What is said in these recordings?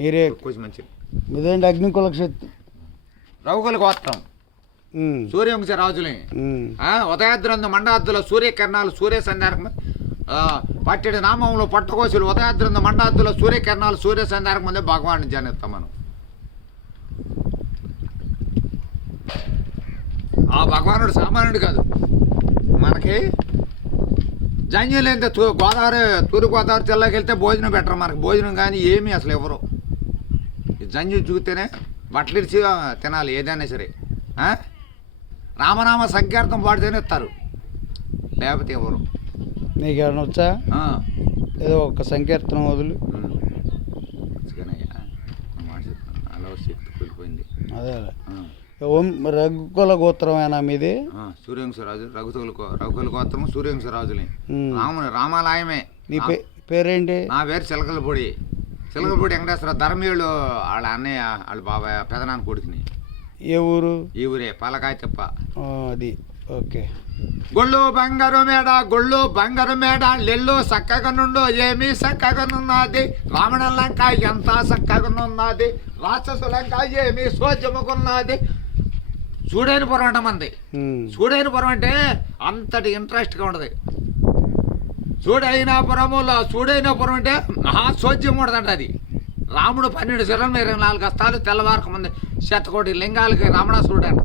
మీరే కొంచెం మంచిది. మీదేంటి అగ్నికుల క్షేత్రం రఘుకుల గోత్రం సూర్యవంశ రాజులే. ఉదయాద్రందు మండాద్దుల సూర్యకిరణాలు సూర్య సంధ్యారకం పట్టెడి నామంలో పట్టుకోసులు ఉదయాద్రందు మండాద్దుల సూర్యకిరణాలు సూర్య సంధ్యారకం ముందే భగవాన్ని జనిస్తాం మనం. ఆ భగవానుడు సామాన్యుడు కాదు. మనకి జంజం లేనితే గోదావరి తూర్పుగోదావరి జిల్లాకి వెళ్తే భోజనం పెట్టరు. మనకి భోజనం కానీ ఏమీ అసలు ఎవరు జంజం చూస్తేనే బట్టలు ఇచ్చి తినాలి ఏదైనా సరే. రామనామ సంకీర్తం పాడితేనే ఇస్తారు, లేకపోతే ఎవరు. నీకేమైనా వచ్చా? ఏదో ఒక సంకీర్తనం వదులు. అలా శక్తి కూలిపోయింది. అదే రఘుకుల గోత్రమేనా మీది? సూర్యవంశరాజు రఘుకుల గోత్రము సూర్యవంశరాజులే. రామాలయమే. నీ పేరేంటి? నా పేరు చిలకలపూడి వెంకటేశ్వర. ధర్మీయుడు వాళ్ళ అన్నయ్య వాళ్ళ బాబాయ్ పెదనాన్న కొడుకుని. ఏ ఊరు? ఈ ఊరే పాలకాయ తిప్ప. అది ఓకే. గొళ్ళు బంగారు మేడ లెల్లు చక్కగా నుండు ఏమీ చక్కగానున్నది. రావణ లంక ఎంత చక్కగానున్నది. రాక్షసులంక ఏమీ సోద్యముకున్నది. చూడైనపురం అంట మంది. చూడైనపురం అంటే అంతటి ఇంట్రెస్ట్గా ఉండదు. చూడైనపురం అంటే మహాసోద్యం ఉండదంట. అది రాముడు 12 శిరలు 24 హస్తాలు తెల్లవారక ముందు 100 లింగాలకి రావణాసురుడు అంట.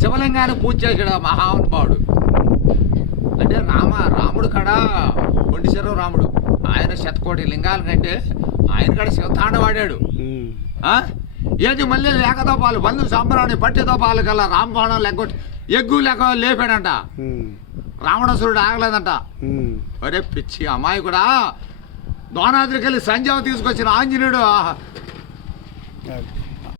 శివలింగాన్ని పూజ చేసాడు మహానుభావుడు. అంటే రాముడు కాడ 20 శిరం రాముడు. ఆయన 100 లింగాల కంటే ఆయన కాడ శివతాండ వాడాడు. ఏది మళ్ళీ లేకదోపాలు బంధు సంబరాన్ని పట్టిదోపాలు కల్లా రామబాణం లెగ్గొట్టి ఎగ్గు లెక్క లేపాడంట. రావణాసురుడు ఆగలేదంట. ఒరే పిచ్చి అమ్మాయి కూడా దోనాద్రికి వెళ్ళి సంజీవం తీసుకొచ్చిన ఆంజనేయుడు